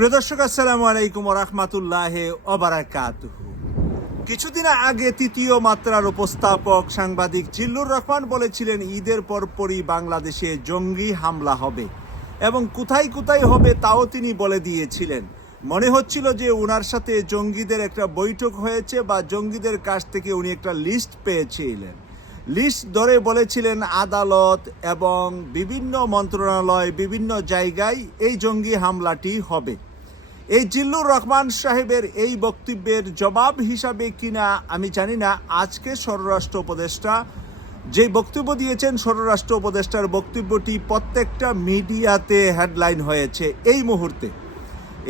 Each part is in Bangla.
প্রিয় দর্শক, আসসালামু আলাইকুম রহমাতুল্লাহ অবারাকাতুহু কিছুদিন আগে তৃতীয় মাত্রার উপস্থাপক সাংবাদিক জিল্লুর রহমান বলেছিলেন, ঈদের পরপরই বাংলাদেশে জঙ্গি হামলা হবে এবং কোথায় কোথায় হবে তাও তিনি বলে দিয়েছিলেন। মনে হচ্ছিল যে ওনার সাথে জঙ্গিদের একটা বৈঠক হয়েছে বা জঙ্গিদের কাছ থেকে উনি একটা লিস্ট পেয়েছিলেন। লিস্ট ধরে বলেছিলেন, আদালত এবং বিভিন্ন মন্ত্রণালয় বিভিন্ন জায়গায় এই জঙ্গি হামলাটি হবে। এই জিল্লুর রহমান সাহেবের এই বক্তব্যের জবাব হিসাবে কিনা আমি জানি না। আজকে স্বরাষ্ট্র উপদেষ্টা যে বক্তব্য দিয়েছেন, স্বরাষ্ট্র উপদেষ্টার বক্তব্যটি প্রত্যেকটা মিডিয়াতে হেডলাইন হয়েছে এই মুহূর্তে।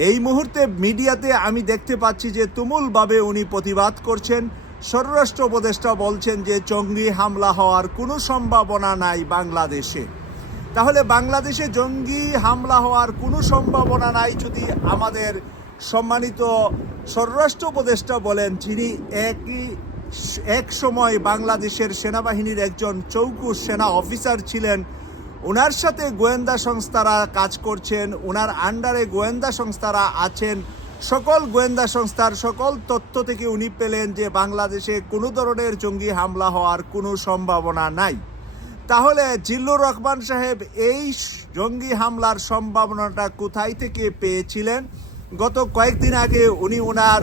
এই মুহূর্তে মিডিয়াতে আমি দেখতে পাচ্ছি যে তুমুলভাবে উনি প্রতিবাদ করছেন। স্বরাষ্ট্র উপদেষ্টা বলছেন যে জঙ্গি হামলা হওয়ার কোনো সম্ভাবনা নাই বাংলাদেশে। তাহলে বাংলাদেশে জঙ্গি হামলা হওয়ার কোনো সম্ভাবনা নাই যদি আমাদের সম্মানিত স্বরাষ্ট্র উপদেষ্টা বলেন, যিনি একই এক সময় বাংলাদেশের সেনাবাহিনীর একজন চৌকু সেনা অফিসার ছিলেন, ওনার সাথে গোয়েন্দা সংস্থারা কাজ করছেন, ওনার আন্ডারে গোয়েন্দা সংস্থারা আছেন, সকল গোয়েন্দা সংস্থার সকল তথ্য থেকে উনি পেলেন যে বাংলাদেশে কোনো ধরনের জঙ্গি হামলা হওয়ার কোনো সম্ভাবনা নাই। তাহলে জিল্লুর রহমান সাহেব এই জঙ্গি হামলার সম্ভাবনাটা কোথায় থেকে পেয়েছিলেন? গত কয়েকদিন আগে উনি ওনার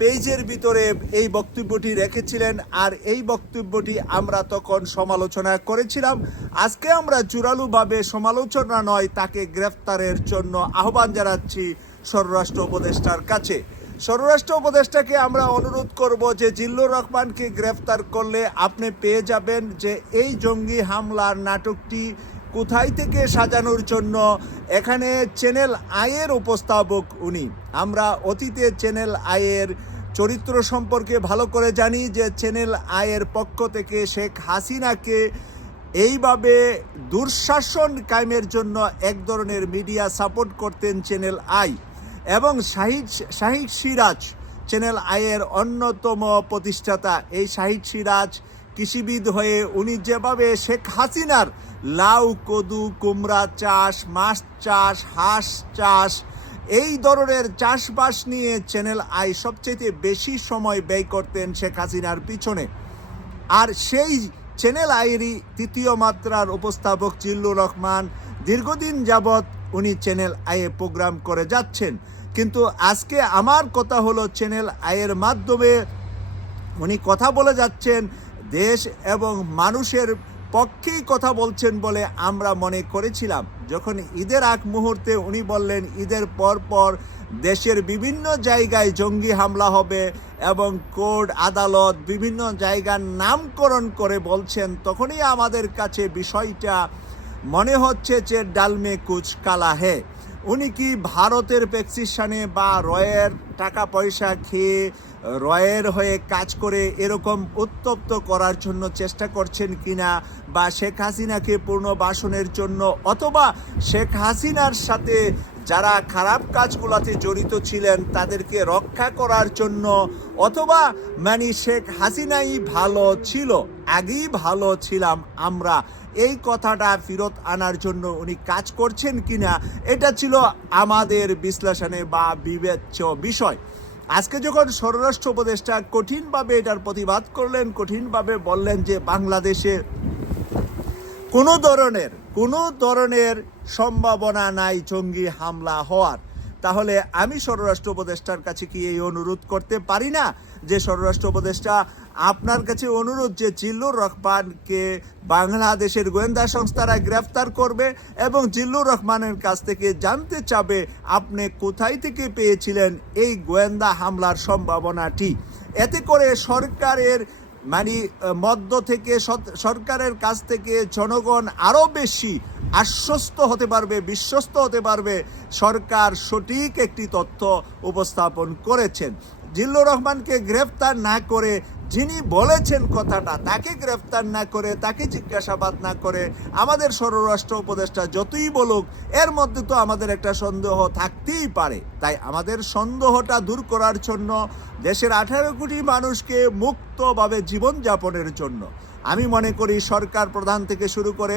পেজের ভিতরে এই বক্তব্যটি রেখেছিলেন আর এই বক্তব্যটি আমরা তখন সমালোচনা করেছিলাম। আজকে আমরা জোরালোভাবে সমালোচনা নয়, তাকে গ্রেফতারের জন্য আহ্বান জানাচ্ছি স্বরাষ্ট্র উপদেষ্টার কাছে। স্বরাষ্ট্র উপদেষ্টাকে আমরা অনুরোধ করব যে জিল্লুর রহমানকে গ্রেফতার করলে আপনি পেয়ে যাবেন যে এই জঙ্গি হামলার নাটকটি কোথায় থেকে সাজানোর জন্য। এখানে চ্যানেল আয়ের উপস্থাপক উনি। আমরা অতীতে চ্যানেল আয়ের চরিত্র সম্পর্কে ভালো করে জানি যে চ্যানেল আয়ের পক্ষ থেকে শেখ হাসিনাকে এইভাবে দুঃশাসন কায়েমের জন্য এক ধরনের মিডিয়া সাপোর্ট করতেন চ্যানেল আই। এবং শাহিদ শাহিদ সিরাজ চ্যানেল আইয়ের অন্যতম প্রতিষ্ঠাতা। এই শাহিদ সিরাজ কৃষিবিদ হয়ে উনি যেভাবে শেখ হাসিনার লাউ, কদু, কুমড়া চাষ, মাছ চাষ, হাঁস চাষ, এই ধরনের চাষবাস নিয়ে চ্যানেল আই সবচেয়ে বেশি সময় ব্যয় করতেন শেখ হাসিনার পিছনে। আর সেই চ্যানেল আইয়েরই তৃতীয় মাত্রার উপস্থাপক জিল্লুর রহমান দীর্ঘদিন যাবৎ উনি চ্যানেল আয়ে প্রোগ্রাম করে যাচ্ছেন। কিন্তু আজকে আমার কথা হলো চ্যানেল আয়ের মাধ্যমে উনি কথা বলে যাচ্ছেন, দেশ এবং মানুষের পক্ষেই কথা বলছেন বলে আমরা মনে করেছিলাম। যখন ঈদের আগ মুহূর্তে উনি বললেন, ঈদের পর পর দেশের বিভিন্ন জায়গায় জঙ্গি হামলা হবে এবং কোর্ট আদালত বিভিন্ন জায়গার নামকরণ করে বলছেন। তখনই আমাদের কাছে বিষয়টা মনে হচ্ছে যে ডালমে কুচ কালা হে। উনি কি ভারতের প্রেক্সিশনে বা রয়ের টাকা পয়সা খেয়ে রয়ের হয়ে কাজ করে এরকম উত্তপ্ত করার জন্য চেষ্টা করছেন কিনা বা শেখ হাসিনাকে পূর্ণ বাসনের জন্য অথবা শেখ হাসিনার সাথে যারা খারাপ কাজগুলোতে জড়িত ছিলেন তাদেরকে রক্ষা করার জন্য অথবা মানে শেখ হাসিনাই ভালো ছিল, আগেই ভালো ছিলাম আমরা। এই কথাটা ফেরত আনার জন্য উনি কাজ করছেন কিনা, এটা ছিল আমাদের বিশ্লেষণে বা বিবেচ্য বিষয়। আজকে যখন স্বরাষ্ট্র উপদেষ্টা কঠিনভাবে এটার প্রতিবাদ করলেন, কঠিনভাবে বললেন যে বাংলাদেশে কোনো ধরনের কোনো ধরনের সম্ভাবনা নাই জঙ্গি হামলা হওয়ার। তাহলে আমি স্বরাষ্ট্র উপদেষ্টার কাছে কি এই অনুরোধ করতে পারি না? যে স্বরাষ্ট্র উপদেষ্টা, আপনার কাছে অনুরোধ যে জিল্লুর রহমানকে বাংলাদেশের গোয়েন্দা সংস্থারা গ্রেফতার করবে এবং জিল্লুর রহমানের কাছ থেকে জানতে চাবে আপনি কোথায় থেকে পেয়েছিলেন এই গোয়েন্দা হামলার সম্ভাবনাটি। এতে করে সরকারের মানে মধ্য থেকে সরকারের কাছ থেকে জনগণ আরও বেশি আশ্বস্ত হতে পারবে, বিশ্বস্ত হতে পারবে। সরকার সঠিক একটি তথ্য উপস্থাপন করেছেন। জিল্লুর রহমানকে গ্রেফতার না করে যিনি বলেছেন কথাটা, তাকে গ্রেফতার না করে, তাকে জিজ্ঞাসাবাদ না করে, আমাদের স্বরাষ্ট্র উপদেষ্টা যতই বলুক, এর মধ্যে তো আমাদের একটা সন্দেহ থাকতেই পারে। তাই আমাদের সন্দেহটা দূর করার জন্য, দেশের আঠারো কোটি মানুষকে মুক্তভাবে জীবনযাপনের জন্য। আমি মনে করি সরকার প্রধান থেকে শুরু করে,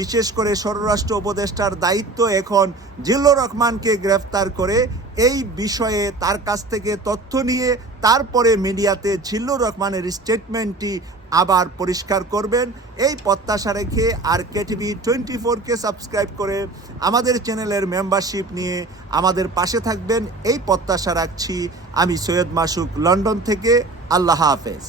বিশেষ করে স্বরাষ্ট্র উপদেষ্টার দায়িত্ব এখন জিল্লুর রহমানকে গ্রেফতার করে এই বিষয়ে তার কাছ থেকে তথ্য নিয়ে তারপরে মিডিয়াতে জিল্লুর রহমানের স্টেটমেন্টটি আবার পরিষ্কার করবেন। এই প্রত্যাশা রেখে আর কেটিভি টোয়েন্টি ফোরকে সাবস্ক্রাইব করে আমাদের চ্যানেলের মেম্বারশিপ নিয়ে আমাদের পাশে থাকবেন। এই প্রত্যাশা রাখছি আমি সৈয়দ মাসুক লন্ডন থেকে। আল্লাহ হাফেজ।